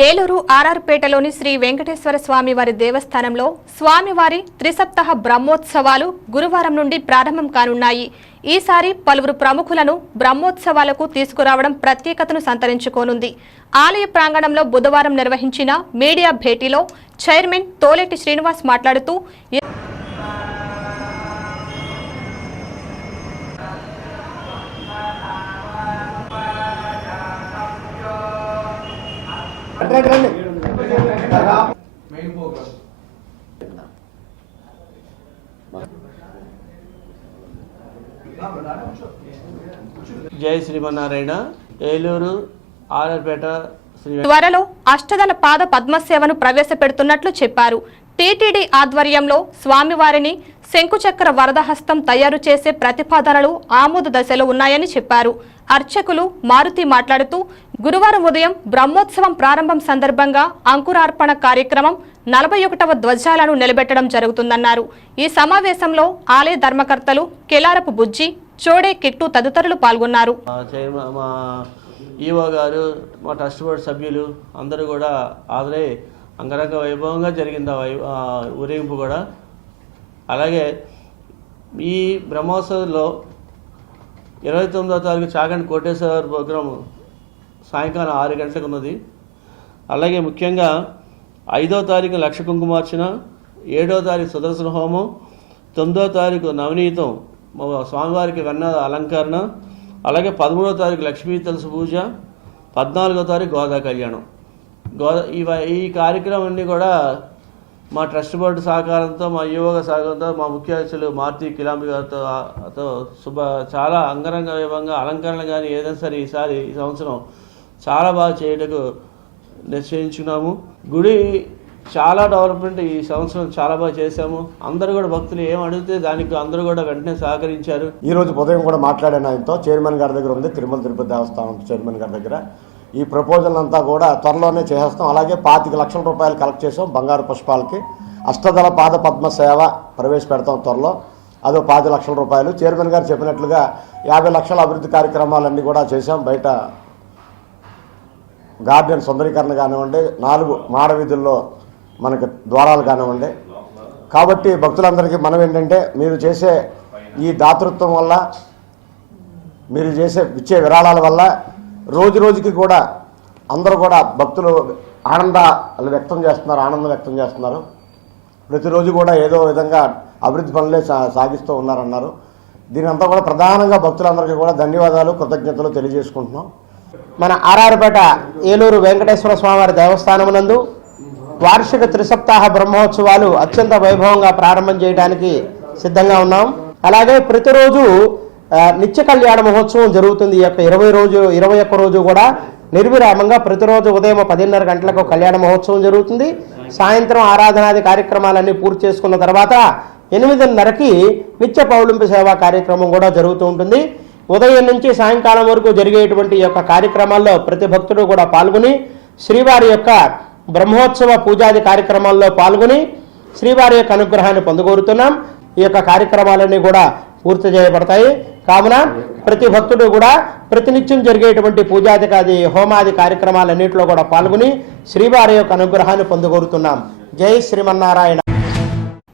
ఏలూరు ఆర్ఆర్పేటలోని శ్రీ వెంకటేశ్వర స్వామి వారి దేవస్థానంలో స్వామివారి త్రిసప్తాహ బ్రహ్మోత్సవాలు గురువారం నుండి ప్రారంభం కానున్నాయి. ఈసారి పలువురు ప్రముఖులను బ్రహ్మోత్సవాలకు తీసుకురావడం ప్రత్యేకతను సంతరించుకోనుంది. ఆలయ ప్రాంగణంలో బుధవారం నిర్వహించిన మీడియా భేటీలో చైర్మన్ తోలేటి శ్రీనివాస్ మాట్లాడుతూ జై శ్రీమన్నారాయణ ఏలూరు ఆర్ఆర్పేట త్వరలో అష్టదల పాద పద్మసేవను ప్రవేశపెడుతున్నట్లు చెప్పారు. టీటీడీ ఆధ్వర్యంలో స్వామివారిని శంకుచక్ర వరదహస్తం తయారు చేసే ప్రతిపాదనలు ఆమోద దశలో ఉన్నాయని చెప్పారు. అర్చకులు మారుతి మాట్లాడుతూ గురువారం ఉదయం బ్రహ్మోత్సవం ప్రారంభం సందర్భంగా అంకురార్పణ కార్యక్రమం నలభై ఒకటవ ధ్వజాలను నిలబెట్టడం జరుగుతుందన్నారు. ఈ సమావేశంలో ఆలయ ధర్మకర్తలు కెలారపు బుజ్జి చోడే కిట్టు తదితరులు పాల్గొన్నారు. ఈఓ గారు మా ట్రస్ట్ బోర్డు సభ్యులు అందరూ కూడా హాజరై అంగరంగ వైభవంగా జరిగింది ఆ ఊరేగింపు కూడా. అలాగే ఈ బ్రహ్మోత్సవంలో ఇరవై తొమ్మిదో తారీఖు చాగండి కోటేశ్వర ప్రోగ్రాం సాయంకాలం ఆరు గంటలకు ఉన్నది. అలాగే ముఖ్యంగా ఐదో తారీఖు లక్ష కుంకుమార్చన ఏడో తారీఖు సుదర్శన హోమం తొమ్మిదో తారీఖు నవనీతం స్వామివారికి వెన్న అలంకరణ అలాగే పదమూడో తారీఖు లక్ష్మీ తులసి పూజ పద్నాలుగో తారీఖు గోదా కళ్యాణం. గోదా ఇవ ఈ కార్యక్రమం అన్నీ కూడా మా ట్రస్ట్ బోర్డు సహకారంతో మా యువక సహకారంతో మా ముఖ్య అధ్యక్షులు మారుతి కిలాంబి గారితో శుభ చాలా అంగరంగ వైభవంగా అలంకరణ కానీ ఏదైనా సరే ఈసారి ఈ సంవత్సరం చాలా బాగా చేయటకు నిశ్చయించుకున్నాము. గుడి చాలా డెవలప్మెంట్ ఈ సంవత్సరం చాలా బాగా చేశాము. అందరూ కూడా భక్తులు ఏం అడిగితే దానికి అందరూ కూడా వెంటనే సహకరించారు. ఈ రోజు ఉదయం కూడా మాట్లాడాను ఆయనతో చైర్మన్ గారి దగ్గర ఉంది తిరుమల తిరుపతి దేవస్థానం చైర్మన్ గారి దగ్గర. ఈ ప్రపోజల్ అంతా కూడా త్వరలోనే చేసేస్తాం. అలాగే పాతిక లక్షల రూపాయలు కలెక్ట్ చేసాం బంగారు పుష్పాలకి. అష్టదళ పాద పద్మ సేవ ప్రవేశపెడతాం త్వరలో. అదో పాతి లక్షల రూపాయలు. చైర్మన్ గారు చెప్పినట్లుగా యాభై లక్షల అభివృద్ధి కార్యక్రమాలన్నీ కూడా చేశాం. బయట గార్డెన్ సుందరీకరణ కానివ్వండి నాలుగు మాడవీధుల్లో మనకి ద్వారాలు కానివ్వండి. కాబట్టి భక్తులందరికీ మనం ఏంటంటే మీరు చేసే ఈ దాతృత్వం వల్ల మీరు చేసే ఇచ్చే విరాళాల వల్ల రోజు రోజుకి కూడా అందరూ కూడా భక్తులు ఆనందాలు వ్యక్తం చేస్తున్నారు ఆనందం వ్యక్తం చేస్తున్నారు. ప్రతిరోజు కూడా ఏదో విధంగా అభివృద్ధి పనులే సా- సాగిస్తూ ఉన్నారన్నారు. దీనంతా కూడా ప్రధానంగా భక్తులందరికీ కూడా ధన్యవాదాలు కృతజ్ఞతలు తెలియజేసుకుంటున్నాం. మన ఆర్ఆర్పేట ఏలూరు వెంకటేశ్వర స్వామివారి దేవస్థానమునందు వార్షిక త్రిసప్తాహ బ్రహ్మోత్సవాలు అత్యంత వైభవంగా ప్రారంభం చేయడానికి సిద్ధంగా ఉన్నాం. అలాగే ప్రతిరోజు నిత్య కళ్యాణ మహోత్సవం జరుగుతుంది. ఈ యొక్క ఇరవై రోజు ఇరవై ఒక్క రోజు కూడా నిర్విరామంగా ప్రతిరోజు ఉదయం పదిన్నర గంటలకు కళ్యాణ మహోత్సవం జరుగుతుంది. సాయంత్రం ఆరాధనాది కార్యక్రమాలన్నీ పూర్తి చేసుకున్న తర్వాత ఎనిమిదిన్నరకి నిత్య పౌలింపు సేవా కార్యక్రమం కూడా జరుగుతూ ఉంటుంది. ఉదయం నుంచి సాయంకాలం వరకు జరిగేటువంటి ఈ యొక్క కార్యక్రమాల్లో ప్రతి భక్తుడు కూడా పాల్గొని శ్రీవారి యొక్క బ్రహ్మోత్సవ పూజాది కార్యక్రమాల్లో పాల్గొని శ్రీవారి యొక్క అనుగ్రహాన్ని పొందగోరుతున్నాం ఈ యొక్క కార్యక్రమాలన్నీ కూడా పూర్తి చేయబడతాయి. కావున ప్రతి భక్తుడు కూడా ప్రతినిత్యం జరిగేటువంటి పూజాదికాది హోమాది కార్యక్రమాలన్నింటిలో కూడా పాల్గొని శ్రీవారి యొక్క అనుగ్రహాన్ని పొందగోరుతున్నాం జై శ్రీమన్నారాయణ.